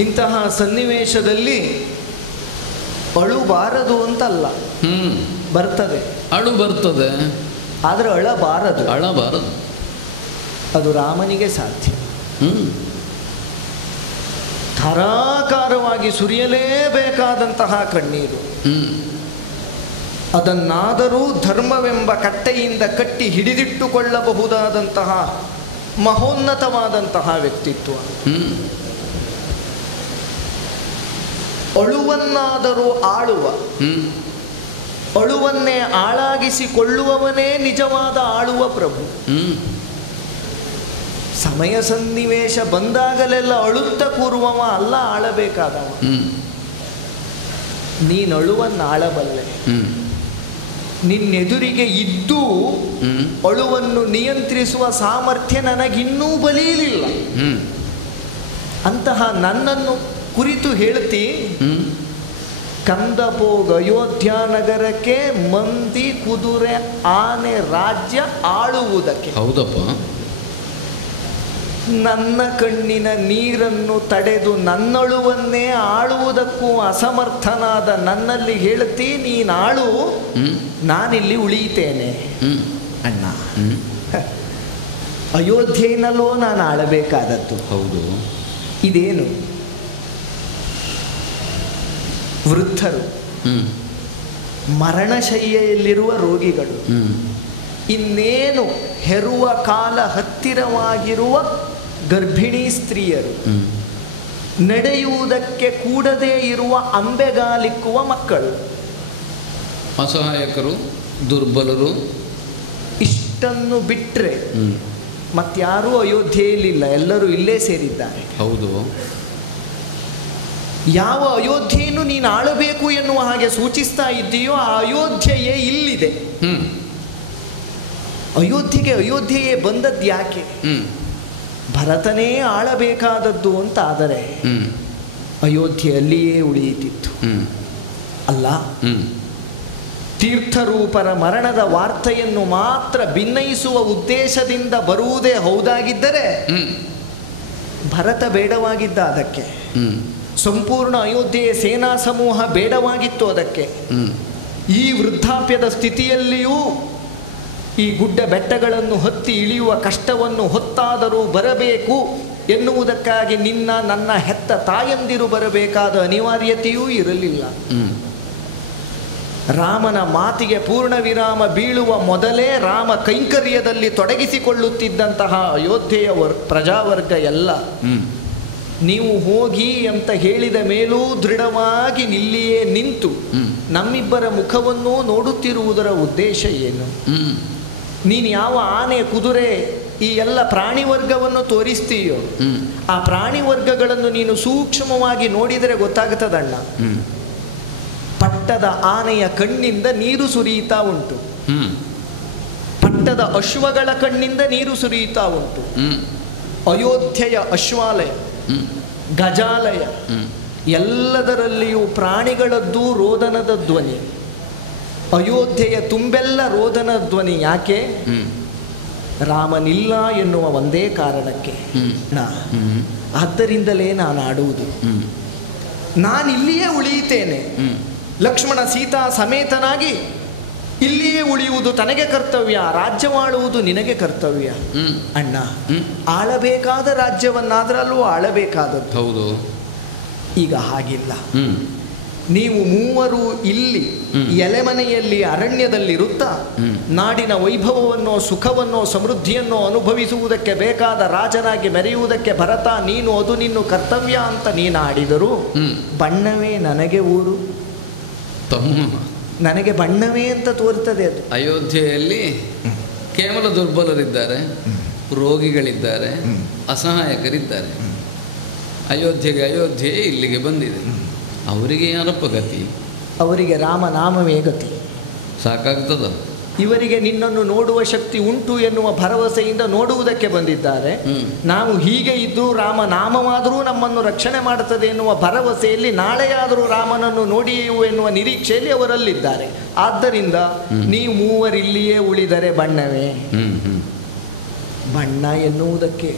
ಇಂತಹ ಸನ್ನಿವೇಶದಲ್ಲಿ ಅಳುಬಾರದು ಅಂತಲ್ಲ, ಬರ್ತದೆ, ಅಳು ಬರ್ತದೆ, ಆದರೆ ಅಳಬಾರದು. ಅದು ರಾಮನಿಗೆ ಸಾಧ್ಯ. ಧಾರಾಕಾರವಾಗಿ ಸುರಿಯಲೇಬೇಕಾದಂತಹ ಕಣ್ಣೀರು, ಅದನ್ನಾದರೂ ಧರ್ಮವೆಂಬ ಕಟ್ಟೆಯಿಂದ ಕಟ್ಟಿ ಹಿಡಿದಿಟ್ಟುಕೊಳ್ಳಬಹುದಾದಂತಹ ಮಹೋನ್ನತವಾದಂತಹ ವ್ಯಕ್ತಿತ್ವ. ಅಳುವನ್ನಾದರೂ ಆಳುವ, ಅಳುವನ್ನೇ ಆಳಾಗಿಸಿಕೊಳ್ಳುವವನೇ ನಿಜವಾದ ಆಳುವ ಪ್ರಭು. ಸಮಯ ಸನ್ನಿವೇಶ ಬಂದಾಗಲೆಲ್ಲ ಅಳುತ್ತ ಕೂರುವವ ಅಲ್ಲ ಆಳಬೇಕಾದವ. ನೀನು ಅಳುವನ್ನು ಆಳಬಲ್ಲೆ. ನಿನ್ನೆದುರಿಗೆ ಇದ್ದೂ ಅಳುವನ್ನು ನಿಯಂತ್ರಿಸುವ ಸಾಮರ್ಥ್ಯ ನನಗಿನ್ನೂ ಬಲೀಲಿಲ್ಲ. ಅಂತಹ ನನ್ನನ್ನು ಕುರಿತು ಹೇಳ್ತಿ, ಕಂದಪೋಗ ಅಯೋಧ್ಯ ನಗರಕ್ಕೆ ಮಂದಿ ಕುದುರೆ ಆನೆ ರಾಜ್ಯ ಆಳುವುದಕ್ಕೆ. ಹೌದಪ್ಪ. ನನ್ನ ಕಣ್ಣಿನ ನೀರನ್ನು ತಡೆದು ನನ್ನಳುವನ್ನೇ ಆಳುವುದಕ್ಕೂ ಅಸಮರ್ಥನಾದ ನನ್ನಲ್ಲಿ ಹೇಳ್ತಿ, ನೀನಾಳು, ನಾನಿಲ್ಲಿ ಉಳಿಯುತ್ತೇನೆ ಅಣ್ಣ. ಅಯೋಧ್ಯೆನಲ್ಲೋ ನಾನು ಆಳಬೇಕಾದದ್ದು. ಹೌದು. ಇದೇನು? ವೃದ್ಧರು, ಮರಣಶಯ್ಯೆಯಲ್ಲಿರುವ ರೋಗಿಗಳು, ಇನ್ನೇನು ಹೆರುವ ಕಾಲ ಹತ್ತಿರವಾಗಿರುವ ಗರ್ಭಿಣಿ ಸ್ತ್ರೀಯರು, ನಡೆಯುವುದಕ್ಕೆ ಕೂಡದೇ ಇರುವ ಅಂಬೆಗಾಲಿಕ್ಕುವ ಮಕ್ಕಳು, ಅಸಹಾಯಕರು, ದುರ್ಬಲರು, ಇಷ್ಟನ್ನು ಬಿಟ್ಟರೆ ಮತ್ತಾರೂ ಅಯೋಧ್ಯೆಯಲ್ಲಿಲ್ಲ, ಎಲ್ಲರೂ ಇಲ್ಲೇ ಸೇರಿದ್ದಾರೆ. ಹೌದು. ಯಾವ ಅಯೋಧ್ಯೆಯನ್ನು ನೀನು ಆಳಬೇಕು ಎನ್ನುವ ಹಾಗೆ ಸೂಚಿಸ್ತಾ ಇದ್ದೀಯೋ ಆ ಅಯೋಧ್ಯೆಯೇ ಇಲ್ಲಿದೆ. ಅಯೋಧ್ಯೆಯೇ ಬಂದದ್ದು ಯಾಕೆ? ಭರತನೇ ಆಳಬೇಕಾದದ್ದು ಅಂತ ಆದರೆ ಅಯೋಧ್ಯೆಯಲ್ಲಿಯೇ ಉಳಿಯುತ್ತಿತ್ತು ಅಲ್ಲ. ತೀರ್ಥರೂಪರ ಮರಣದ ವಾರ್ತೆಯನ್ನು ಮಾತ್ರ ಭಿನ್ನಯಿಸುವ ಉದ್ದೇಶದಿಂದ ಬರುವುದೇ ಹೌದಾಗಿದ್ದರೆ ಭರತ ಬೇಡವಾಗಿದ್ದ ಅದಕ್ಕೆ. ಸಂಪೂರ್ಣ ಅಯೋಧ್ಯೆಯ ಸೇನಾ ಸಮೂಹ ಬೇಡವಾಗಿತ್ತು ಅದಕ್ಕೆ. ಈ ವೃದ್ಧಾಪ್ಯದ ಸ್ಥಿತಿಯಲ್ಲಿಯೂ ಈ ಗುಡ್ಡ ಬೆಟ್ಟಗಳನ್ನು ಹತ್ತಿ ಇಳಿಯುವ ಕಷ್ಟವನ್ನು ಹೊತ್ತಾದರೂ ಬರಬೇಕು ಎನ್ನುವುದಕ್ಕಾಗಿ ನನ್ನ ಹೆತ್ತ ತಾಯಂದಿರು ಬರಬೇಕಾದ ಅನಿವಾರ್ಯತೆಯೂ ಇರಲಿಲ್ಲ. ರಾಮನ ಮಾತಿಗೆ ಪೂರ್ಣ ವಿರಾಮ ಬೀಳುವ ಮೊದಲೇ ರಾಮ ಕೈಂಕರ್ಯದಲ್ಲಿ ತೊಡಗಿಸಿಕೊಳ್ಳುತ್ತಿದ್ದಂತಹ ಅಯೋಧ್ಯೆಯ ಪ್ರಜಾವರ್ಗ ಎಲ್ಲ ನೀವು ಹೋಗಿ ಅಂತ ಹೇಳಿದ ಮೇಲೂ ದೃಢವಾಗಿ ಇಲ್ಲಿಯೇ ನಿಂತು ನಮ್ಮಿಬ್ಬರ ಮುಖವನ್ನೂ ನೋಡುತ್ತಿರುವುದರ ಉದ್ದೇಶ ಏನು? ನೀನು ಯಾವ ಆನೆ, ಕುದುರೆ, ಈ ಎಲ್ಲ ಪ್ರಾಣಿ ವರ್ಗವನ್ನು ತೋರಿಸ್ತೀಯೋ ಆ ಪ್ರಾಣಿ ವರ್ಗಗಳನ್ನು ನೀನು ಸೂಕ್ಷ್ಮವಾಗಿ ನೋಡಿದರೆ ಗೊತ್ತಾಗುತ್ತದಣ್ಣ. ಪಟ್ಟದ ಆನೆಯ ಕಣ್ಣಿಂದ ನೀರು ಸುರಿಯುತ್ತಾ ಉಂಟು, ಪಟ್ಟದ ಅಶ್ವಗಳ ಕಣ್ಣಿಂದ ನೀರು ಸುರಿಯುತ್ತಾ ಉಂಟು. ಅಯೋಧ್ಯೆಯ ಅಶ್ವಾಲಯ, ಗಜಾಲಯ ಎಲ್ಲದರಲ್ಲಿಯೂ ಪ್ರಾಣಿಗಳದ್ದು ರೋದನದ ಧ್ವನಿ. ಅಯೋಧ್ಯೆಯ ತುಂಬೆಲ್ಲ ರೋದನ ಧ್ವನಿ. ಯಾಕೆ? ರಾಮನಿಲ್ಲ ಎನ್ನುವ ಒಂದೇ ಕಾರಣಕ್ಕೆ. ಆದ್ದರಿಂದಲೇ ನಾನು ಆಡುವುದು. ನಾನಿಲ್ಲಿಯೇ ಉಳಿಯುತ್ತೇನೆ. ಲಕ್ಷ್ಮಣ ಸೀತಾ ಸಮೇತನಾಗಿ ಇಲ್ಲಿಯೇ ಉಳಿಯುವುದು ತನಗೆ ಕರ್ತವ್ಯ, ರಾಜ್ಯವಾಳುವುದು ನಿನಗೆ ಕರ್ತವ್ಯ. ಅಣ್ಣ, ಆಳಬೇಕಾದ ರಾಜ್ಯವನ್ನಾದ್ರಲ್ಲೂ ಆಳಬೇಕಾದದ್ದು. ಹೌದು. ಈಗ ಹಾಗಿಲ್ಲ. ನೀವು ಮೂವರು ಇಲ್ಲಿ ಎಲೆಮನೆಯಲ್ಲಿ ಅರಣ್ಯದಲ್ಲಿರುತ್ತಾ ನಾಡಿನ ವೈಭವವನ್ನೋ ಸುಖವನ್ನೋ ಸಮೃದ್ಧಿಯನ್ನೋ ಅನುಭವಿಸುವುದಕ್ಕೆ ಬೇಕಾದ ರಾಜನಾಗಿ ಮೆರೆಯುವುದಕ್ಕೆ ಭರತ ನೀನು ಅದು ನಿನ್ನ ಕರ್ತವ್ಯ ಅಂತ ನೀನು ಆಡಿದರೂ ಬಣ್ಣವೇ ನನಗೆ ಊರು, ನನಗೆ ಬಣ್ಣವೇ ಅಂತ ತೋರ್ತದೆ ಅದು. ಅಯೋಧ್ಯೆಯಲ್ಲಿ ಕೇವಲ ದುರ್ಬಲರಿದ್ದಾರೆ, ರೋಗಿಗಳಿದ್ದಾರೆ, ಅಸಹಾಯಕರಿದ್ದಾರೆ. ಅಯೋಧ್ಯೆ ಇಲ್ಲಿಗೆ ಬಂದಿದೆ. ಅವರಿಗೆ ಯಾರಪ್ಪ ಗತಿ? ಅವರಿಗೆ ರಾಮನಾಮವೇ ಗತಿ. ಸಾಕಾಗ್ತದ? ಇವರಿಗೆ ನಿನ್ನನ್ನು ನೋಡುವ ಶಕ್ತಿ ಉಂಟು ಎನ್ನುವ ಭರವಸೆಯಿಂದ ನೋಡುವುದಕ್ಕೆ ಬಂದಿದ್ದಾರೆ. ನಾವು ಹೀಗೆ ಇದ್ದು ರಾಮನಾಮವಾದರೂ ನಮ್ಮನ್ನು ರಕ್ಷಣೆ ಮಾಡುತ್ತದೆ ಎನ್ನುವ ಭರವಸೆಯಲ್ಲಿ ನಾಳೆಯಾದರೂ ರಾಮನನ್ನು ನೋಡಿಯು ಎನ್ನುವ ನಿರೀಕ್ಷೆಯಲ್ಲಿ ಅವರಲ್ಲಿದ್ದಾರೆ. ಆದ್ದರಿಂದ ನೀವು ಮೂವರಿಲ್ಲಿಯೇ ಉಳಿದರೆ ಬಣ್ಣವೇ? ಬಣ್ಣ ಎನ್ನುವುದಕ್ಕೆ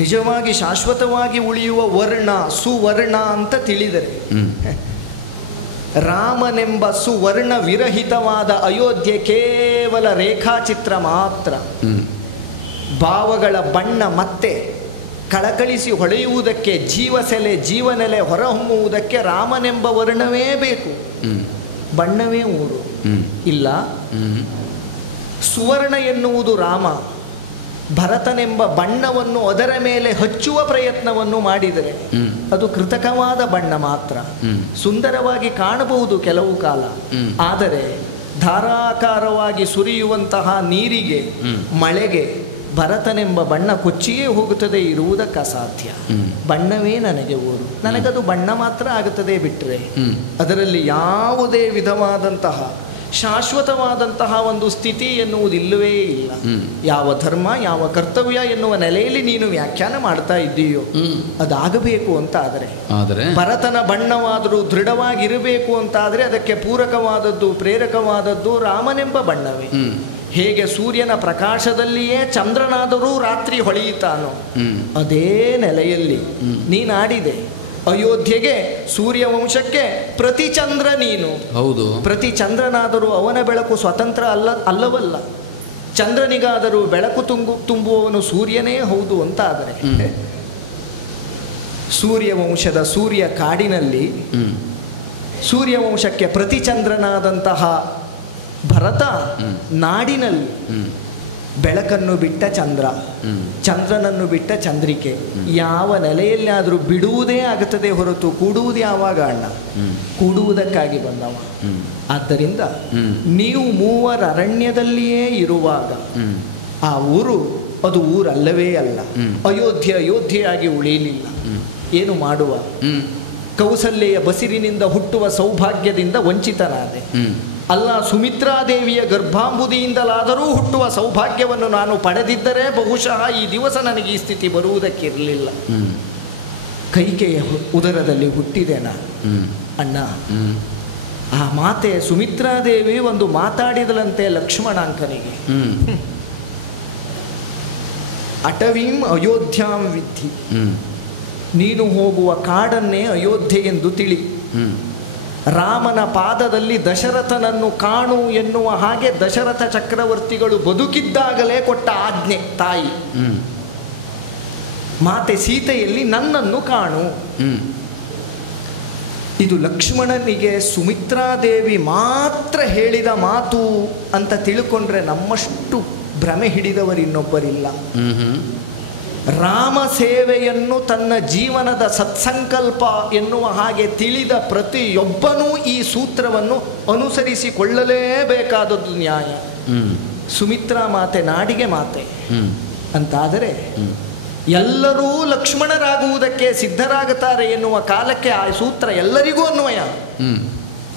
ನಿಜವಾಗಿ ಶಾಶ್ವತವಾಗಿ ಉಳಿಯುವ ವರ್ಣ ಸುವರ್ಣ ಅಂತ ತಿಳಿದರೆ, ರಾಮನೆಂಬ ಸುವರ್ಣ ವಿರಹಿತವಾದ ಅಯೋಧ್ಯೆ ಕೇವಲ ರೇಖಾಚಿತ್ರ ಮಾತ್ರ. ಭಾವಗಳ ಬಣ್ಣ ಮತ್ತೆ ಕಳಕಳಿಸಿ ಹೊಳೆಯುವುದಕ್ಕೆ, ಜೀವಸೆಲೆ ಜೀವನೆಲೆ ಹೊರಹೊಮ್ಮುವುದಕ್ಕೆ ರಾಮನೆಂಬ ವರ್ಣವೇ ಬೇಕು, ಬಣ್ಣವೇ ಊರು. ಇಲ್ಲ, ಸುವರ್ಣ ಎನ್ನುವುದು ರಾಮ, ಭರತನೆಂಬ ಬಣ್ಣವನ್ನು ಅದರ ಮೇಲೆ ಹಚ್ಚುವ ಪ್ರಯತ್ನವನ್ನು ಮಾಡಿದರೆ ಅದು ಕೃತಕವಾದ ಬಣ್ಣ ಮಾತ್ರ. ಸುಂದರವಾಗಿ ಕಾಣಬಹುದು ಕೆಲವು ಕಾಲ, ಆದರೆ ಧಾರಾಕಾರವಾಗಿ ಸುರಿಯುವಂತಹ ನೀರಿಗೆ, ಮಳೆಗೆ ಭರತನೆಂಬ ಬಣ್ಣ ಕೊಚ್ಚಿಯೇ ಹೋಗುತ್ತದೆ, ಇರುವುದಕ್ಕೆ ಅಸಾಧ್ಯ. ಬಣ್ಣವೇ ನನಗೆ ಊರು, ನನಗದು ಬಣ್ಣ ಮಾತ್ರ ಆಗುತ್ತದೆ ಬಿಟ್ಟರೆ ಅದರಲ್ಲಿ ಯಾವುದೇ ವಿಧವಾದಂತಹ ಶಾಶ್ವತವಾದಂತಹ ಒಂದು ಸ್ಥಿತಿ ಎನ್ನುವುದಿಲ್ಲವೇ ಇಲ್ಲ. ಯಾವ ಧರ್ಮ, ಯಾವ ಕರ್ತವ್ಯ ಎನ್ನುವ ನೆಲೆಯಲ್ಲಿ ನೀನು ವ್ಯಾಖ್ಯಾನ ಮಾಡ್ತಾ ಇದ್ದೀಯೋ ಅದಾಗಬೇಕು ಅಂತ ಆದರೆ ಭರತನ ಬಣ್ಣವಾದರೂ ದೃಢವಾಗಿರಬೇಕು ಅಂತಾದರೆ ಅದಕ್ಕೆ ಪೂರಕವಾದದ್ದು, ಪ್ರೇರಕವಾದದ್ದು ರಾಮನೆಂಬ ಬಣ್ಣವೇ. ಹೇಗೆ ಸೂರ್ಯನ ಪ್ರಕಾಶದಲ್ಲಿಯೇ ಚಂದ್ರನಾದರೂ ರಾತ್ರಿ ಹೊಳೆಯುತ್ತಾನೋ ಅದೇ ನೆಲೆಯಲ್ಲಿ ನೀನಾಡಿದೆ. ಅಯೋಧ್ಯೆಗೆ, ಸೂರ್ಯವಂಶಕ್ಕೆ ಪ್ರತಿ ಚಂದ್ರ ನೀನು. ಹೌದು, ಪ್ರತಿ ಚಂದ್ರನಾದರೂ ಅವನ ಬೆಳಕು ಸ್ವತಂತ್ರ ಅಲ್ಲವಲ್ಲ. ಚಂದ್ರನಿಗಾದರೂ ಬೆಳಕು ತುಂಬುವವನು ಸೂರ್ಯನೇ ಹೌದು ಅಂತ ಆದರೆ ಸೂರ್ಯವಂಶದ ಸೂರ್ಯ ಕಾಡಿನಲ್ಲಿ ಸೂರ್ಯವಂಶಕ್ಕೆ ಪ್ರತಿ ಚಂದ್ರನಾದಂತಹ ಭರತ ನಾಡಿನಲ್ಲಿ ಬೆಳಕನ್ನು ಬಿಟ್ಟ ಚಂದ್ರ, ಚಂದ್ರನನ್ನು ಬಿಟ್ಟ ಚಂದ್ರಿಕೆ, ಯಾವ ನೆಲೆಯಲ್ಲಾದರೂ ಬಿಡುವುದೇ ಆಗುತ್ತದೆ ಹೊರತು ಕೂಡುವುದು ಯಾವಾಗ ಅಣ್ಣ? ಕೂಡುವುದಕ್ಕಾಗಿ ಬಂದವ. ಆದ್ದರಿಂದ ನೀವು ಮೂವರ ಅರಣ್ಯದಲ್ಲಿಯೇ ಇರುವಾಗ ಆ ಊರು ಅದು ಊರಲ್ಲವೇ ಅಲ್ಲ. ಅಯೋಧ್ಯೆಯಾಗಿ ಉಳಿಯಲಿಲ್ಲ. ಏನು ಮಾಡುವ? ಕೌಸಲ್ಯೆಯ ಬಸಿರಿನಿಂದ ಹುಟ್ಟುವ ಸೌಭಾಗ್ಯದಿಂದ ವಂಚಿತನಾದೆ. ಅಲ್ಲ, ಸುಮಿತ್ರಾದೇವಿಯ ಗರ್ಭಾಂಬುದಿಯಿಂದಲಾದರೂ ಹುಟ್ಟುವ ಸೌಭಾಗ್ಯವನ್ನು ನಾನು ಪಡೆದಿದ್ದರೆ ಬಹುಶಃ ಈ ದಿವಸ ನನಗೆ ಈ ಸ್ಥಿತಿ ಬರುವುದಕ್ಕಿರಲಿಲ್ಲ. ಕೈಕೆಯ ಉದರದಲ್ಲಿ ಹುಟ್ಟಿದೆ ನಾನು ಅಣ್ಣ. ಆ ಮಾತೆ ಸುಮಿತ್ರಾದೇವಿ ಒಂದು ಮಾತಾಡಿದಳಂತೆ ಲಕ್ಷ್ಮಣಾಂಕನಿಗೆ, ಅಟವೀಂ ಅಯೋಧ್ಯಾಂ ವಿದ್ಧಿ, ನೀನು ಹೋಗುವ ಕಾಡನ್ನೇ ಅಯೋಧ್ಯೆ ಎಂದು ತಿಳಿ. ರಾಮನ ಪಾದದಲ್ಲಿ ದಶರಥನನ್ನು ಕಾಣು ಎನ್ನುವ ಹಾಗೆ ದಶರಥ ಚಕ್ರವರ್ತಿಗಳು ಬದುಕಿದ್ದಾಗಲೇ ಕೊಟ್ಟ ಆಜ್ಞೆ ತಾಯಿ. ಮಾತೆ ಸೀತೆಯಲ್ಲಿ ನನ್ನನ್ನು ಕಾಣು. ಇದು ಲಕ್ಷ್ಮಣನಿಗೆ ಸುಮಿತ್ರಾದೇವಿ ಮಾತ್ರ ಹೇಳಿದ ಮಾತು ಅಂತ ತಿಳ್ಕೊಂಡ್ರೆ ನಮ್ಮಷ್ಟು ಭ್ರಮೆ ಹಿಡಿದವರು ಇನ್ನೊಬ್ಬರಿಲ್ಲ. ರಾಮ ಸೇವೆಯನ್ನು ತನ್ನ ಜೀವನದ ಸತ್ಸಂಕಲ್ಪ ಎನ್ನುವ ಹಾಗೆ ತಿಳಿದ ಪ್ರತಿಯೊಬ್ಬನೂ ಈ ಸೂತ್ರವನ್ನು ಅನುಸರಿಸಿಕೊಳ್ಳಲೇಬೇಕಾದದ್ದು ನ್ಯಾಯ. ಸುಮಿತ್ರಾ ಮಾತೆ ನಾಡಿಗೆ ಮಾತೆ ಅಂತಾದರೆ ಎಲ್ಲರೂ ಲಕ್ಷ್ಮಣರಾಗುವುದಕ್ಕೆ ಸಿದ್ಧರಾಗುತ್ತಾರೆ ಎನ್ನುವ ಕಾಲಕ್ಕೆ ಆ ಸೂತ್ರ ಎಲ್ಲರಿಗೂ ಅನ್ವಯ.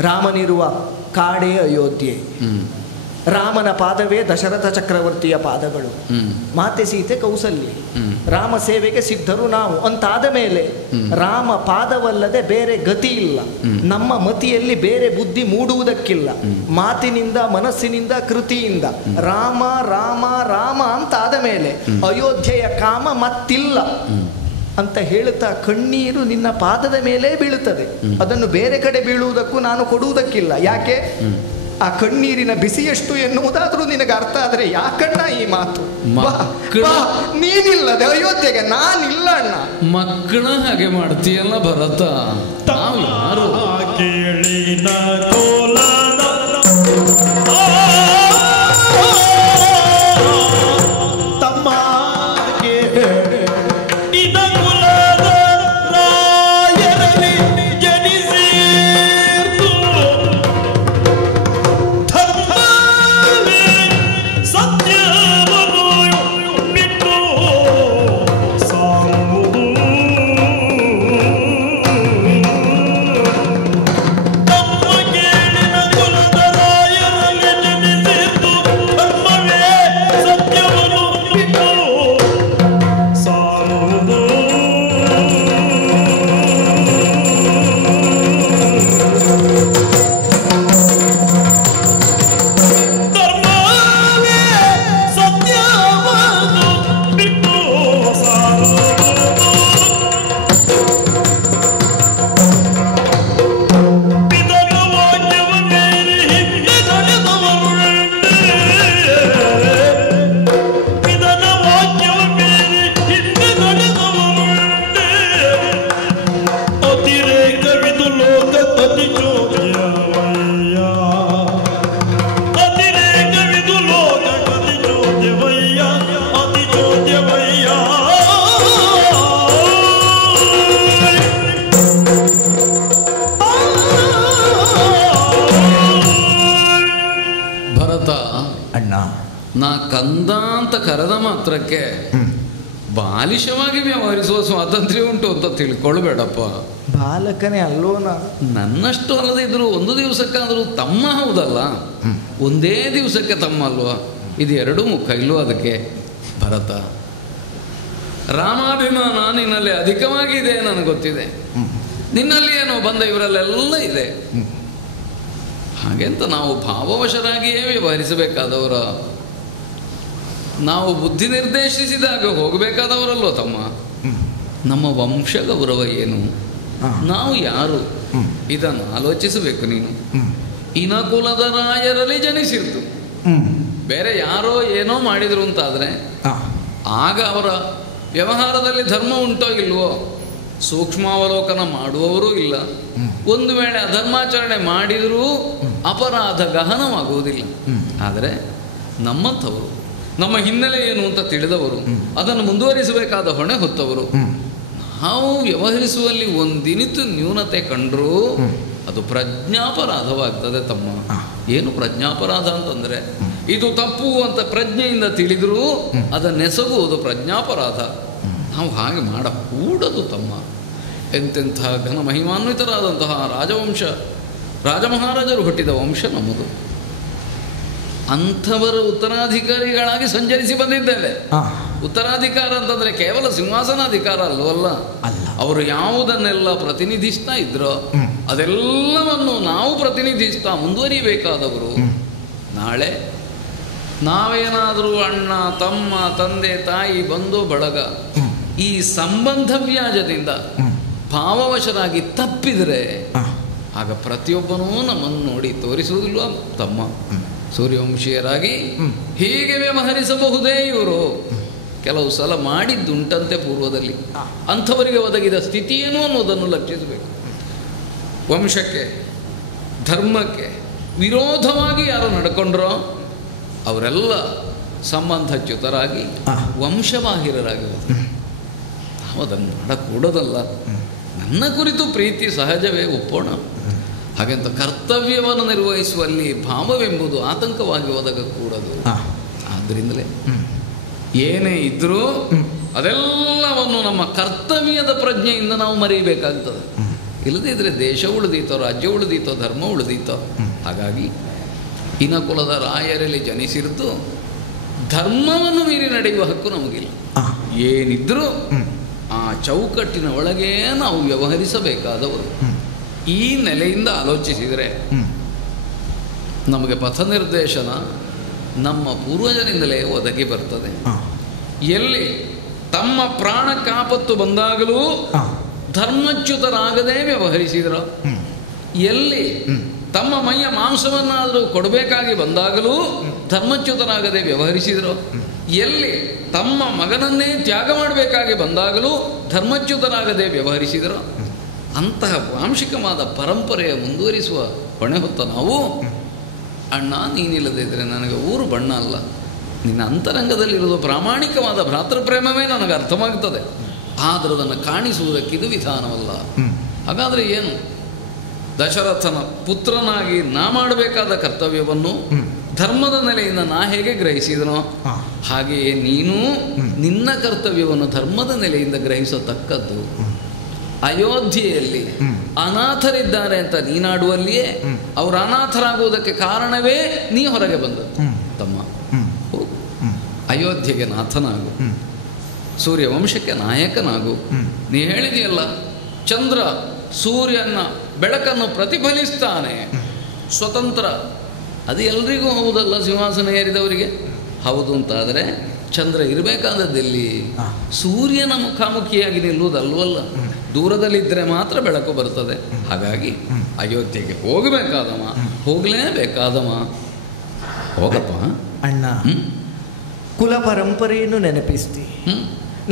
ರಾಮನಿರುವ ಕಾಡೇ ಅಯೋಧ್ಯೆ, ರಾಮನ ಪಾದವೇ ದಶರಥ ಚಕ್ರವರ್ತಿಯ ಪಾದಗಳು, ಮಾತೆ ಸೀತೆ ಕೌಸಲ್ಯ, ರಾಮ ಸೇವೆಗೆ ಸಿದ್ಧರು ನಾವು ಅಂತಾದ ಮೇಲೆ ರಾಮ ಪಾದವಲ್ಲದೆ ಬೇರೆ ಗತಿ ಇಲ್ಲ. ನಮ್ಮ ಮತಿಯಲ್ಲಿ ಬೇರೆ ಬುದ್ಧಿ ಮೂಡುವುದಕ್ಕಿಲ್ಲ. ಮಾತಿನಿಂದ, ಮನಸ್ಸಿನಿಂದ, ಕೃತಿಯಿಂದ ರಾಮ ರಾಮ ರಾಮ ಅಂತಾದ ಮೇಲೆ ಅಯೋಧ್ಯೆಯ ಕಾಮ ಮತ್ತಿಲ್ಲ ಅಂತ ಹೇಳುತ್ತಾ ಕಣ್ಣೀರು ನಿನ್ನ ಪಾದದ ಮೇಲೆ ಬೀಳುತ್ತದೆ. ಅದನ್ನು ಬೇರೆ ಕಡೆ ಬೀಳುವುದಕ್ಕೂ ನಾನು ಕೊಡುವುದಕ್ಕಿಲ್ಲ. ಯಾಕೆ? ಆ ಕಣ್ಣೀರಿನ ಬಿಸಿಯಷ್ಟು ಎನ್ನುವುದಾದ್ರೂ ನಿನಗೆ ಅರ್ಥ ಆದರೆ ಯಾಕಣ್ಣ ಈ ಮಾತು? ನೀನಿಲ್ಲದೆ ಅಯೋಧ್ಯೆಗೆ ನಾನಿಲ್ಲ ಅಣ್ಣ. ಮಕ್ಕಳ ಹಾಗೆ ಮಾಡ್ತೀಯಲ್ಲ ಭರತ. ನಾ ಕಂದ ಅಂತ ಕರೆದ ಮಾತ್ರಕ್ಕೆ ಬಾಲಿಶವಾಗಿ ವ್ಯವಹರಿಸುವ ಸ್ವಾತಂತ್ರ್ಯ ಉಂಟು ಅಂತ ತಿಳ್ಕೊಳ್ಬೇಡಪ್ಪ. ಬಾಲಕನೇ ಅಲ್ಲೋನ. ನನ್ನಷ್ಟು ಅಲ್ಲದೆ ಇದ್ರು ಒಂದು ದಿವಸಕ್ಕಾದರೂ ತಮ್ಮ ಹೌದಲ್ಲ, ಒಂದೇ ದಿವಸಕ್ಕೆ ತಮ್ಮ ಅಲ್ವಾ? ಇದು ಎರಡು ಮುಖ ಇಲ್ವೋ ಅದಕ್ಕೆ? ಭರತ, ರಾಮಾಭಿಮಾನ ನಿನ್ನಲ್ಲಿ ಅಧಿಕವಾಗಿದೆ ನನಗೆ ಗೊತ್ತಿದೆ. ನಿನ್ನಲ್ಲಿ ಏನೋ ಬಂದ ಇವರಲ್ಲೆಲ್ಲ ಇದೆ. ಹಾಗೆಂತ ನಾವು ಭಾವವಶರಾಗಿಯೇ ವ್ಯವಹರಿಸಬೇಕಾದವರ, ನಾವು ಬುದ್ಧಿ ನಿರ್ದೇಶಿಸಿದಾಗ ಹೋಗಬೇಕಾದವರಲ್ವ ತಮ್ಮ? ನಮ್ಮ ವಂಶ ಗೌರವ ಏನು, ನಾವು ಯಾರು, ಇದನ್ನು ಆಲೋಚಿಸಬೇಕು ನೀನು. ಇನಕುಲದ ರಾಯರಲ್ಲಿ ಜನಿಸಿರ್ತು, ಬೇರೆ ಯಾರೋ ಏನೋ ಮಾಡಿದ್ರು ಅಂತಾದರೆ ಆಗ ಅವರ ವ್ಯವಹಾರದಲ್ಲಿ ಧರ್ಮ ಉಂಟೋ ಇಲ್ವೋ ಸೂಕ್ಷ್ಮಾವಲೋಕನ ಮಾಡುವವರೂ ಇಲ್ಲ. ಒಂದು ವೇಳೆ ಅಧರ್ಮಾಚರಣೆ ಮಾಡಿದರೂ ಅಪರಾಧ ಗಹನವಾಗುವುದಿಲ್ಲ. ಆದರೆ ನಮ್ಮಂಥವರು, ನಮ್ಮ ಹಿನ್ನೆಲೆ ಏನು ಅಂತ ತಿಳಿದವರು, ಅದನ್ನು ಮುಂದುವರಿಸಬೇಕಾದ ಹೊಣೆ ಹೊತ್ತವರು, ನಾವು ವ್ಯವಹರಿಸುವಲ್ಲಿ ಒಂದಿನಿತು ನ್ಯೂನತೆ ಕಂಡರೂ ಅದು ಪ್ರಜ್ಞಾಪರಾಧವಾಗ್ತದೆ ತಮ್ಮ. ಏನು ಪ್ರಜ್ಞಾಪರಾಧ ಅಂತಂದರೆ ಇದು ತಪ್ಪು ಅಂತ ಪ್ರಜ್ಞೆಯಿಂದ ತಿಳಿದರೂ ಅದನ್ನೆಸಗುವುದು ಪ್ರಜ್ಞಾಪರಾಧ. ನಾವು ಹಾಗೆ ಮಾಡಕೂಡದು ತಮ್ಮ. ಎಂತೆಂಥ ಘನ ಮಹಿಮಾನ್ವಿತರಾದಂತಹ ರಾಜವಂಶ, ರಾಜಮಹಾರಾಜರು ಹುಟ್ಟಿದ ವಂಶ ನಮ್ಮದು. ಅಂಥವರ ಉತ್ತರಾಧಿಕಾರಿಗಳಾಗಿ ಸಂಚರಿಸಿ ಬಂದಿದ್ದೇವೆ. ಉತ್ತರಾಧಿಕಾರ ಅಂತಂದರೆ ಕೇವಲ ಸಿಂಹಾಸನಾಧಿಕಾರ ಅಲ್ವಲ್ಲ, ಅವರು ಯಾವುದನ್ನೆಲ್ಲ ಪ್ರತಿನಿಧಿಸ್ತಾ ಇದ್ರೋ ಅದೆಲ್ಲವನ್ನು ನಾವು ಪ್ರತಿನಿಧಿಸ್ತಾ ಮುಂದುವರಿಬೇಕಾದವರು. ನಾಳೆ ನಾವೇನಾದರೂ ಅಣ್ಣ, ತಮ್ಮ, ತಂದೆ, ತಾಯಿ, ಬಂಧು ಬಳಗ ಈ ಸಂಬಂಧ ವ್ಯಾಜದಿಂದ ಭಾವವಶರಾಗಿ ತಪ್ಪಿದರೆ ಆಗ ಪ್ರತಿಯೊಬ್ಬನೂ ನಮ್ಮನ್ನು ನೋಡಿ ತೋರಿಸುವುದಿಲ್ವ ತಮ್ಮ? ಸೂರ್ಯವಂಶೀಯರಾಗಿ ಹೀಗೆ ವ್ಯವಹರಿಸಬಹುದೇ ಇವರು? ಕೆಲವು ಸಲ ಮಾಡಿದ್ದುಂಟಂತೆ ಪೂರ್ವದಲ್ಲಿ. ಅಂಥವರಿಗೆ ಒದಗಿದ ಸ್ಥಿತಿ ಏನು ಅನ್ನೋದನ್ನು ಲಕ್ಷಿಸಬೇಕು. ವಂಶಕ್ಕೆ, ಧರ್ಮಕ್ಕೆ ವಿರೋಧವಾಗಿ ಯಾರು ನಡ್ಕೊಂಡ್ರೋ ಅವರೆಲ್ಲ ಸಂಬಂಧಚ್ಯುತರಾಗಿ ವಂಶಬಾಹಿರರಾಗಿ ಹೋದರು. ನಾವು ಅದನ್ನು ಮಾಡಕೂಡೋದಲ್ಲ. ನನ್ನ ಕುರಿತು ಪ್ರೀತಿ ಸಹಜವೇ, ಒಪ್ಪೋಣ. ಹಾಗೆಂತ ಕರ್ತವ್ಯವನ್ನು ನಿರ್ವಹಿಸುವಲ್ಲಿ ಭಾವವೆಂಬುದು ಆತಂಕವಾಗಿ ಒದಗಕೂಡದು. ಆದ್ದರಿಂದಲೇ ಏನೇ ಇದ್ದರೂ ಅದೆಲ್ಲವನ್ನು ನಮ್ಮ ಕರ್ತವ್ಯದ ಪ್ರಜ್ಞೆಯಿಂದ ನಾವು ಮರೆಯಬೇಕಾಗ್ತದೆ. ಇಲ್ಲದೇ ಇದ್ರೆ ದೇಶ ಉಳಿದೀತೋ, ರಾಜ್ಯ ಉಳಿದೀತೋ, ಧರ್ಮ ಉಳಿದೀತೋ. ಹಾಗಾಗಿ ಇನಕುಲದ ರಾಯರಲ್ಲಿ ಜನಿಸಿರ್ತು ಧರ್ಮವನ್ನು ಮೀರಿ ನಡೆಯುವ ಹಕ್ಕು ನಮಗಿಲ್ಲ. ಏನಿದ್ರೂ ಆ ಚೌಕಟ್ಟಿನ ಒಳಗೇ ನಾವು ವ್ಯವಹರಿಸಬೇಕಾದವರು. ಈ ನೆಲೆಯಿಂದ ಆಲೋಚಿಸಿದರೆ ನಮಗೆ ಪಥ ನಿರ್ದೇಶನ ನಮ್ಮ ಪೂರ್ವಜರಿಂದಲೇ ಒದಗಿ ಬರ್ತದೆ. ಎಲ್ಲಿ ತಮ್ಮ ಪ್ರಾಣಕ್ಕಾಪತ್ತು ಬಂದಾಗಲೂ ಧರ್ಮಚ್ಯುತರಾಗದೇ ವ್ಯವಹರಿಸಿದ್ರು, ಎಲ್ಲಿ ತಮ್ಮ ಮೈಯ ಮಾಂಸವನ್ನಾದರೂ ಕೊಡಬೇಕಾಗಿ ಬಂದಾಗಲೂ ಧರ್ಮಚ್ಯುತರಾಗದೆ ವ್ಯವಹರಿಸಿದರು, ಎಲ್ಲಿ ತಮ್ಮ ಮಗನನ್ನೇ ತ್ಯಾಗ ಮಾಡಬೇಕಾಗಿ ಬಂದಾಗಲೂ ಧರ್ಮಚ್ಯುತರಾಗದೆ ವ್ಯವಹರಿಸಿದರು. ಅಂತಹ ವಾಂಶಿಕವಾದ ಪರಂಪರೆಯ ಮುಂದುವರಿಸುವ ಹೊಣೆ ಹೊತ್ತ ನಾವು, ಅಣ್ಣ ನೀನಿಲ್ಲದೇ ಇದ್ದರೆ ನನಗೆ ಊರು ಬಣ್ಣ ಅಲ್ಲ, ನಿನ್ನ ಅಂತರಂಗದಲ್ಲಿರುವುದು ಪ್ರಾಮಾಣಿಕವಾದ ಭ್ರಾತೃಪ್ರೇಮವೇ ನನಗೆ ಅರ್ಥವಾಗ್ತದೆ, ಆದರೆ ಅದನ್ನು ಕಾಣಿಸುವುದಕ್ಕಿದು ವಿಧಾನವಲ್ಲ. ಹಾಗಾದರೆ ಏನು? ದಶರಥನ ಪುತ್ರನಾಗಿ ನಾ ಮಾಡಬೇಕಾದ ಕರ್ತವ್ಯವನ್ನು ಧರ್ಮದ ನೆಲೆಯಿಂದ ನಾ ಹೇಗೆ ಗ್ರಹಿಸಿದನೋ ಹಾಗೆಯೇ ನೀನು ನಿನ್ನ ಕರ್ತವ್ಯವನ್ನು ಧರ್ಮದ ನೆಲೆಯಿಂದ ಗ್ರಹಿಸತಕ್ಕದ್ದು. ಅಯೋಧ್ಯೆಯಲ್ಲಿ ಅನಾಥರಿದ್ದಾರೆ ಅಂತ ನೀನಾಡುವಲ್ಲಿಯೇ ಅವರು ಅನಾಥರಾಗುವುದಕ್ಕೆ ಕಾರಣವೇ ನೀ ಹೊರಗೆ ಬಂದದ್ದು. ತಮ್ಮ ಅಯೋಧ್ಯೆಗೆ ನಾಥನಾಗು, ಸೂರ್ಯವಂಶಕ್ಕೆ ನಾಯಕನಾಗು. ನೀ ಹೇಳಿದೆಯಲ್ಲ, ಚಂದ್ರ ಸೂರ್ಯನ ಬೆಳಕನ್ನು ಪ್ರತಿಫಲಿಸ್ತಾನೆ, ಸ್ವತಂತ್ರ. ಅದು ಎಲ್ರಿಗೂ ಹೌದಲ್ಲ, ಸಿಂಹಾಸನ ಏರಿದವರಿಗೆ ಹೌದು ಅಂತಾದರೆ ಚಂದ್ರ ಇರಬೇಕಾದದ್ದಲ್ಲಿ ಸೂರ್ಯನ ಮುಖಾಮುಖಿಯಾಗಿ ನಿಲ್ಲುವುದಲ್ವಲ್ಲ, ದೂರದಲ್ಲಿದ್ದರೆ ಮಾತ್ರ ಬೆಳಕು ಬರ್ತದೆ. ಹಾಗಾಗಿ ಅಯೋಧ್ಯೆಗೆ ಹೋಗಬೇಕಾದವ, ಹೋಗಲೇಬೇಕಾದವ, ಹೋಗಪ್ಪ ಅಣ್ಣ. ಕುಲ ಪರಂಪರೆಯನ್ನು ನೆನಪಿಸ್ತಿ,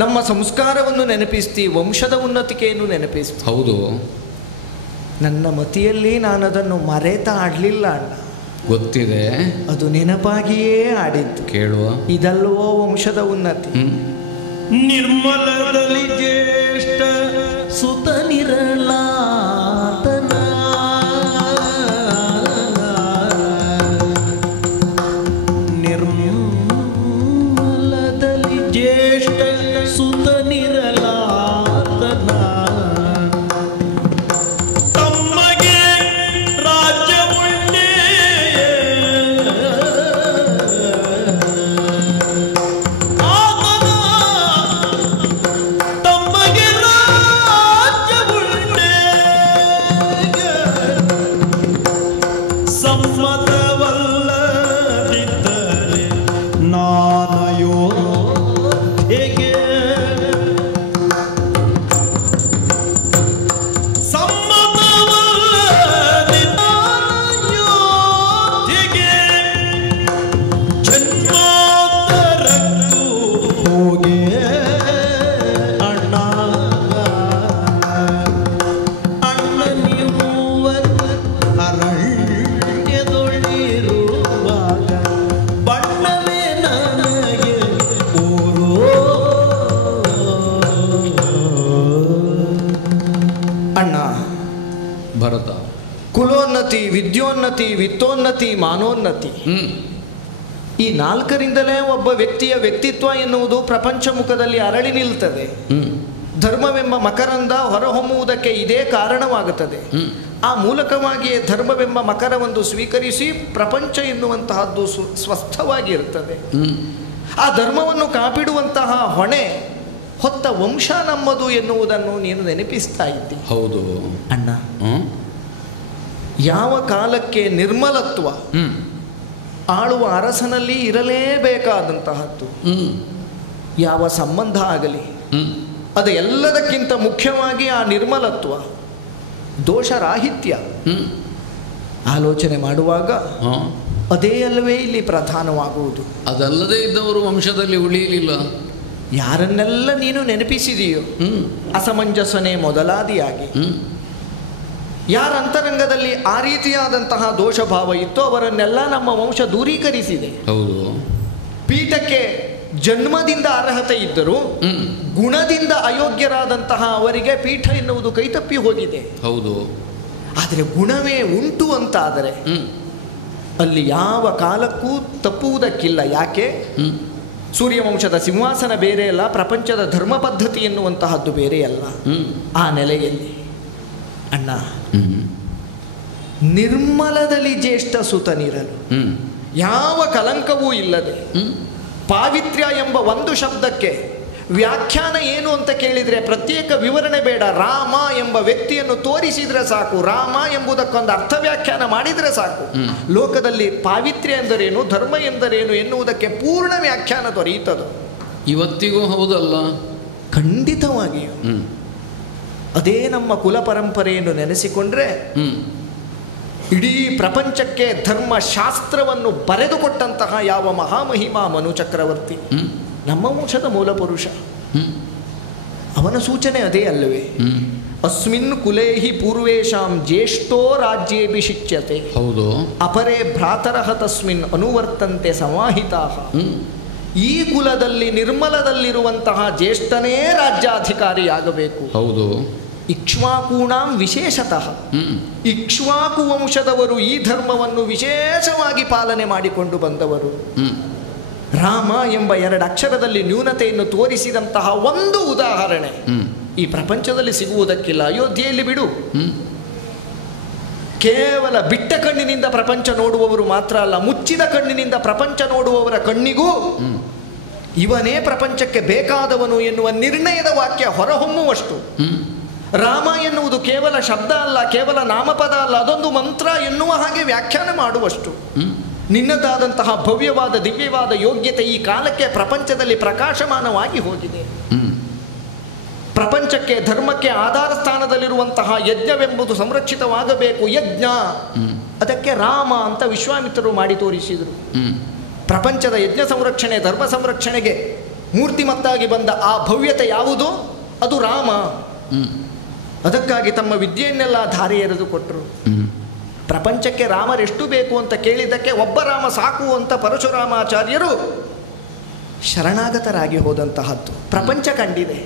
ನಮ್ಮ ಸಂಸ್ಕಾರವನ್ನು ನೆನಪಿಸ್ತಿ, ವಂಶದ ಉನ್ನತಿಕೆಯನ್ನು ನೆನಪಿಸ್ತಿ. ಹೌದು, ನನ್ನ ಮತಿಯಲ್ಲಿ ನಾನು ಅದನ್ನು ಮರೆತ ಆಡಲಿಲ್ಲ ಅಣ್ಣ, ಗೊತ್ತಿದೆ. ಅದು ನೆನಪಾಗಿಯೇ ಆಡಿದ್ದು. ಕೇಳುವ, ಇದಲ್ವೋ ವಂಶದ ಉನ್ನತಿ. ನಿರ್ಮಲದಲ್ಲಿ ಜ್ಯೇಷ್ಠ ಸುತನಿರಲಾತನ ನಿರ್ಮಲದಲ್ಲಿ ಕುಲೋನ್ನತಿ, ವಿದ್ಯೋನ್ನತಿ, ವಿತ್ತೋನ್ನತಿ, ಮಾನೋನ್ನತಿ. ಈ ನಾಲ್ಕರಿಂದಲೇ ಒಬ್ಬ ವ್ಯಕ್ತಿಯ ವ್ಯಕ್ತಿತ್ವ ಎನ್ನುವುದು ಪ್ರಪಂಚ ಮುಖದಲ್ಲಿ ಅರಳಿ ನಿಲ್ತದೆ. ಧರ್ಮವೆಂಬ ಮಕರಂದ ಹೊರಹೊಮ್ಮುವುದಕ್ಕೆ ಇದೇ ಕಾರಣವಾಗುತ್ತದೆ. ಆ ಮೂಲಕವಾಗಿಯೇ ಧರ್ಮವೆಂಬ ಮಕರವನ್ನು ಸ್ವೀಕರಿಸಿ ಪ್ರಪಂಚ ಎನ್ನುವಂತಹದ್ದು ಸ್ವಸ್ಥವಾಗಿ ಇರ್ತದೆ. ಆ ಧರ್ಮವನ್ನು ಕಾಪಿಡುವಂತಹ ಹೊಣೆ ಹೊತ್ತ ವಂಶ ನಮ್ಮದು ಎನ್ನುವುದನ್ನು ನೀನು ನೆನಪಿಸ್ತಾ ಇದ್ದಿ. ಹೌದು ಅಣ್ಣ. ಯಾವ ಕಾಲಕ್ಕೆ ನಿರ್ಮಲತ್ವ ಆಳುವ ಅರಸನಲ್ಲಿ ಇರಲೇಬೇಕಾದಂತಹದ್ದು. ಯಾವ ಸಂಬಂಧ ಆಗಲಿ ಅದು ಎಲ್ಲದಕ್ಕಿಂತ ಮುಖ್ಯವಾಗಿ ಆ ನಿರ್ಮಲತ್ವ, ದೋಷರಾಹಿತ್ಯ ಆಲೋಚನೆ ಮಾಡುವಾಗ ಅದೇ ಅಲ್ಲವೇ ಇಲ್ಲಿ ಪ್ರಧಾನವಾಗುವುದು. ಅದಲ್ಲದೆ ಇದ್ದವರು ವಂಶದಲ್ಲಿ ಉಳಿಯಲಿಲ್ಲ. ಯಾರನ್ನೆಲ್ಲ ನೀನು ನೆನಪಿಸಿದೆಯೋ ಅಸಮಂಜಸನೆ ಮೊದಲಾದಿಯಾಗಿ, ಯಾರ ಅಂತರಂಗದಲ್ಲಿ ಆ ರೀತಿಯಾದಂತಹ ದೋಷಭಾವ ಇತ್ತು ಅವರನ್ನೆಲ್ಲ ನಮ್ಮ ವಂಶ ದೂರೀಕರಿಸಿದೆ. ಹೌದು. ಪೀಠಕ್ಕೆ ಜನ್ಮದಿಂದ ಅರ್ಹತೆ ಇದ್ದರೂ ಗುಣದಿಂದ ಅಯೋಗ್ಯರಾದಂತಹ ಅವರಿಗೆ ಪೀಠ ಎನ್ನುವುದು ಕೈತಪ್ಪಿ ಹೋಗಿದೆ. ಹೌದು. ಆದರೆ ಗುಣವೇ ಉಂಟು ಅಂತಾದರೆ ಅಲ್ಲಿ ಯಾವ ಕಾಲಕ್ಕೂ ತಪ್ಪುವುದಕ್ಕಿಲ್ಲ. ಯಾಕೆ? ಸೂರ್ಯವಂಶದ ಸಿಂಹಾಸನ ಬೇರೆ ಅಲ್ಲ, ಪ್ರಪಂಚದ ಧರ್ಮ ಪದ್ಧತಿ ಎನ್ನುವಂತಹದ್ದು ಬೇರೆ ಅಲ್ಲ. ಆ ನೆಲೆಯಲ್ಲಿ ಅಣ್ಣ, ನಿರ್ಮಲದಲ್ಲಿ ಜ್ಯೇಷ್ಠ ಸುತನಿರಲು, ಯಾವ ಕಲಂಕವೂ ಇಲ್ಲದೆ ಪಾವಿತ್ರ್ಯ ಎಂಬ ಒಂದು ಶಬ್ದಕ್ಕೆ ವ್ಯಾಖ್ಯಾನ ಏನು ಅಂತ ಕೇಳಿದರೆ ಪ್ರತ್ಯೇಕ ವಿವರಣೆ ಬೇಡ. ರಾಮ ಎಂಬ ವ್ಯಕ್ತಿಯನ್ನು ತೋರಿಸಿದರೆ ಸಾಕು, ರಾಮ ಎಂಬುದಕ್ಕೊಂದು ಅರ್ಥ ವ್ಯಾಖ್ಯಾನ ಮಾಡಿದರೆ ಸಾಕು. ಲೋಕದಲ್ಲಿ ಪಾವಿತ್ರ್ಯ ಎಂದರೇನು, ಧರ್ಮ ಎಂದರೇನು ಎನ್ನುವುದಕ್ಕೆ ಪೂರ್ಣ ವ್ಯಾಖ್ಯಾನ ದೊರೆಯುತ್ತದೆ. ಇವತ್ತಿಗೂ ಹೌದಲ್ಲ? ಖಂಡಿತವಾಗಿಯೂ. ಅದೇ ನಮ್ಮ ಕುಲ ಪರಂಪರೆಯನ್ನು ನೆನೆಸಿಕೊಂಡ್ರೆ ಇಡೀ ಪ್ರಪಂಚಕ್ಕೆ ಧರ್ಮಶಾಸ್ತ್ರವನ್ನು ಬರೆದುಕೊಟ್ಟಂತಹ ಯಾವ ಮಹಾಮಹಿಮಾ ಮನು ಚಕ್ರವರ್ತಿ, ನಮ್ಮ ವಂಶದ ಮೂಲ ಪುರುಷ. ಅವನ ಸೂಚನೆ ಅದೇ ಅಲ್ಲವೇ? ಅಸ್ಮಿನ್ ಕುಲೇಹಿ ಪೂರ್ವೇಶಾಂ ಜ್ಯೇಷ್ಠೋ ರಾಜ್ಯೇಭಿಷಿಚ್ಯತೆ. ಹೌದು. ಅಪರೇ ಭ್ರಾತರಃ ತಸ್ಮಿನ್ ಅನುವರ್ತಂತೆ ಸಮಾಹಿತಾಃ. ಈ ಕುಲದಲ್ಲಿ ನಿರ್ಮಲದಲ್ಲಿರುವಂತಹ ಜ್ಯೇಷ್ಠನೇ ರಾಜ್ಯಾಧಿಕಾರಿಯಾಗಬೇಕು. ಹೌದು. ಇಕ್ಷ್ವಾಕೂಣಾಂ ವಿಶೇಷತಃ ಇಕ್ಷ್ವಾಕು ವಂಶದವರು ಈ ಧರ್ಮವನ್ನು ವಿಶೇಷವಾಗಿ ಪಾಲನೆ ಮಾಡಿಕೊಂಡು ಬಂದವರು. ರಾಮ ಎಂಬ ಎರಡು ಅಕ್ಷರದಲ್ಲಿ ನ್ಯೂನತೆಯನ್ನು ತೋರಿಸಿದಂತಹ ಒಂದು ಉದಾಹರಣೆ ಈ ಪ್ರಪಂಚದಲ್ಲಿ ಸಿಗುವುದಕ್ಕಿಲ್ಲ. ಅಯೋಧ್ಯೆಯಲ್ಲಿ ಬಿಡು, ಕೇವಲ ಬಿಟ್ಟ ಕಣ್ಣಿನಿಂದ ಪ್ರಪಂಚ ನೋಡುವವರು ಮಾತ್ರ ಅಲ್ಲ, ಮುಚ್ಚಿದ ಕಣ್ಣಿನಿಂದ ಪ್ರಪಂಚ ನೋಡುವವರ ಕಣ್ಣಿಗೂ ಇವನೇ ಪ್ರಪಂಚಕ್ಕೆ ಬೇಕಾದವನು ಎನ್ನುವ ನಿರ್ಣಯದ ವಾಕ್ಯ ಹೊರಹೊಮ್ಮುವಷ್ಟು. ರಾಮ ಎನ್ನುವುದು ಕೇವಲ ಶಬ್ದ ಅಲ್ಲ, ಕೇವಲ ನಾಮಪದ ಅಲ್ಲ, ಅದೊಂದು ಮಂತ್ರ ಎನ್ನುವ ಹಾಗೆ ವ್ಯಾಖ್ಯಾನ ಮಾಡುವಷ್ಟು ನಿನ್ನದಾದಂತಹ ಭವ್ಯವಾದ ದಿವ್ಯವಾದ ಯೋಗ್ಯತೆ ಈ ಕಾಲಕ್ಕೆ ಪ್ರಪಂಚದಲ್ಲಿ ಪ್ರಕಾಶಮಾನವಾಗಿ ಹೋಗಿದೆ. ಪ್ರಪಂಚಕ್ಕೆ ಧರ್ಮಕ್ಕೆ ಆಧಾರ ಸ್ಥಾನದಲ್ಲಿರುವಂತಹ ಯಜ್ಞವೆಂಬುದು ಸಂರಕ್ಷಿತವಾಗಬೇಕು. ಯಜ್ಞ, ಅದಕ್ಕೆ ರಾಮ ಅಂತ ವಿಶ್ವಾಮಿತ್ರರು ಮಾಡಿ ತೋರಿಸಿದರು. ಪ್ರಪಂಚದ ಯಜ್ಞ ಸಂರಕ್ಷಣೆ, ಧರ್ಮ ಸಂರಕ್ಷಣೆಗೆ ಮೂರ್ತಿಮತ್ತಾಗಿ ಬಂದ ಆ ಭವ್ಯತೆ ಯಾವುದು? ಅದು ರಾಮ. ಅದಕ್ಕಾಗಿ ತಮ್ಮ ವಿದ್ಯೆಯನ್ನೆಲ್ಲ ಧಾರೆ ಎರೆದು ಕೊಟ್ಟರು. ಪ್ರಪಂಚಕ್ಕೆ ರಾಮರೆಷ್ಟು ಬೇಕು ಅಂತ ಕೇಳಿದ್ದಕ್ಕೆ ಒಬ್ಬ ರಾಮ ಸಾಕು ಅಂತ ಪರಶುರಾಮಾಚಾರ್ಯರು ಶರಣಾಗತರಾಗಿ ಹೋದಂತಹದ್ದು ಪ್ರಪಂಚ ಕಂಡಿದೆ.